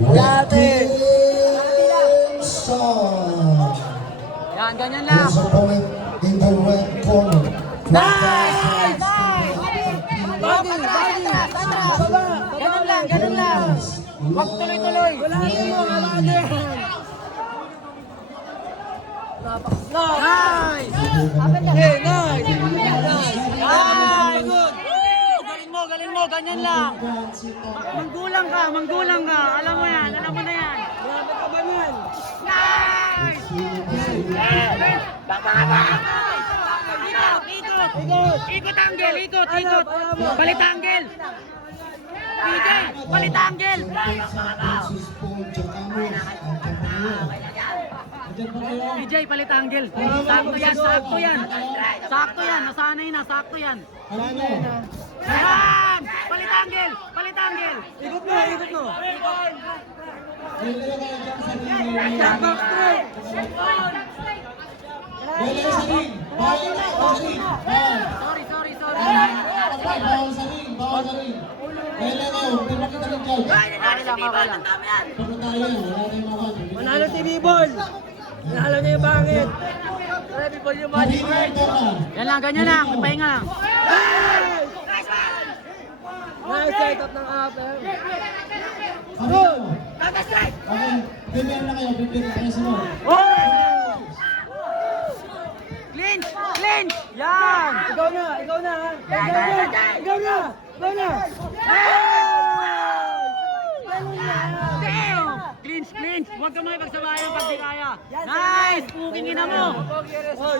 Dati. Yan, ganyan lang. His opponent in the red corner. Nice! Body. Baba. Ganun lang, ganun lang. Huwag tuloy-tuloy. Wala rin mo, kalagin. Nice! Hey, nice. Nice! Galing mo, ganyan lang. Manggulang ka. Alam mo na yan. Grabe ka ba yan? Nice! Ikot angle, ikot. Palit angle. PJ, palit angle. PJ, palit angle. Sakto yan. Sakto yan. Yan! Palit angle. Ikot mo. Sorry. Manalo si B-Ball. Manalo niya yung bangit. B-Ball yung magic word. Yan lang, ganyan lang. Pahinga lang. Nice setup ng upper. Clinch! Yan! Ikaw na. Damn! Clinch! Huwag ka makipagsabayan pag di kaya. Nice! Puging ina mo! Oy.